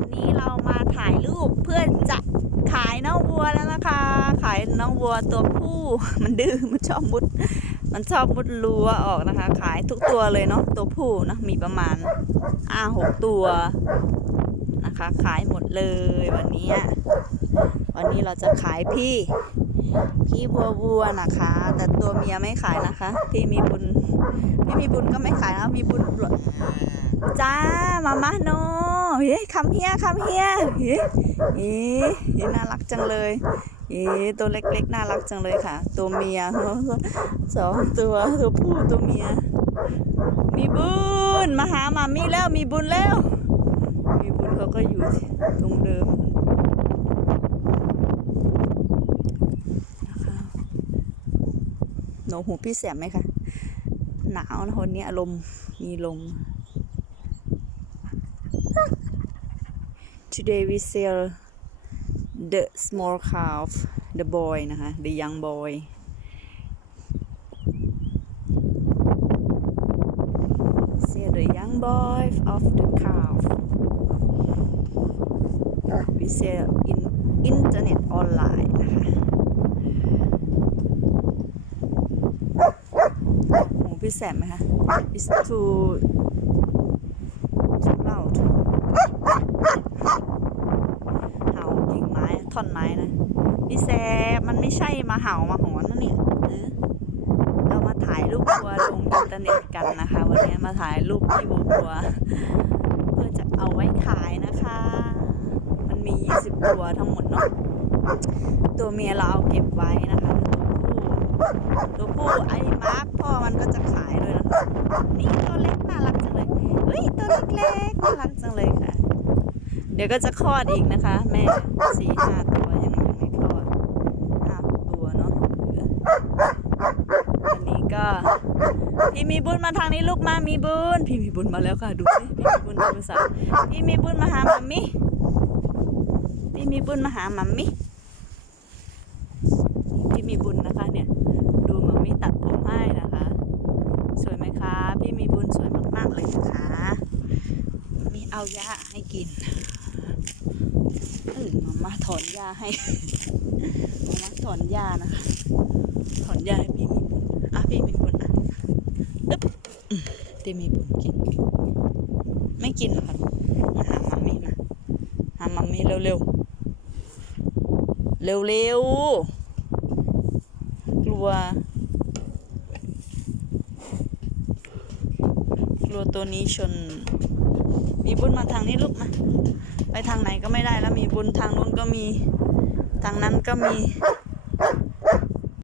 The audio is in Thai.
วันนี้เรามาถ่ายรูปเพื่อจะขายน้องวัวแล้วนะคะ ขายน้องวัวตัวผู้ มันดื้อ มันชอบมุด มันชอบมุดรั้วออกนะคะ ขายทุกตัวเลยเนาะ ตัวผู้นะ มีประมาณอ่าหกตัวนะคะ ขายหมดเลยวันนี้วันนี้เราจะขายพี่ พี่วัววัวนะคะ แต่ตัวเมียไม่ขายนะคะ พี่มีบุญ พี่มีบุญก็ไม่ขายนะ มีบุญจ้า มามาโน คำเฮียคำเฮียเฮ้ยเฮ้ยน่ารักจังเลยเฮ้ยตัวเล็กๆ น่ารักจังเลยค่ะ ตัวเมียสองตัวตัวผู้ตัวเมีย มีบุญมาหามามีแล้วมีบุญแล้ว มีบุญเขาก็อยู่ตรงเดิมนะคะหนูหูพี่แสบไหมคะ หนาวนะคนนี้อารมณ์มีลม Today we sell the small calf the boy นะคะ the young boy sell the young boy of the calf we sell in internet online นะคะหูพี่แสบไหมคะ it's too อนไม้นะพี่แซมมันไม่ใช่มาเห่ามาหอนนะเนี่ยเออเรามาถ่ายรูปวัวลงอินเทอร์เน็ตกันนะคะ วันนี้มาถ่ายรูปที่วัวเพื่อจะเอาไว้ขายนะคะ มันมี 20 ตัวทั้งหมดเนาะตัวเมียเราเอาเก็บไว้นะคะตัวผู้ตัวผู้ไอ้มาร์คพ่อมันก็จะขายด้วยนะคะนี่ตัวเล็กน่ารักจังเลยเฮ้ยตัวเล็กๆน่ารักจังเลยค่ะ เดี๋ยวก็จะคลอดอีกนะคะ แม่สี่ห้าตัวยังยังไม่คลอดห้าหกตัวเนาะเหลือวันนี้ก็ พี่มีบุญมาทางนี้ลูกมามีบุญ พี่มีบุญมาแล้วค่ะดูสิพี่มีบุญดูสาวพี่มีบุญมาหามัมมี่พี่มีบุญมาหามัมมี่พี่มีบุญนะคะเนี่ยดูมัมมี่ตัดผมให้นะคะ สวยไหมคะ พี่มีบุญสวยมากๆเลยนะคะมีเอายาให้กิน ถอนหญ้าให้มาถอนหญ้านะคะถอนหญ้าให้พี่มีบุญอะพี่มีบุญอะอึ๊บอืมพี่มีบุญกิน ไม่กินหรอคะมาหามัมมี่มาหามัมมี่เร็วเร็วเร็วเร็วๆกลัว กลัวตัวนี้ชน มีบุญมาทางนี้ลูกมา ไปทางไหนก็ไม่ได้แล้วมีบุญทางนู้นก็มี ทางนั้นก็มี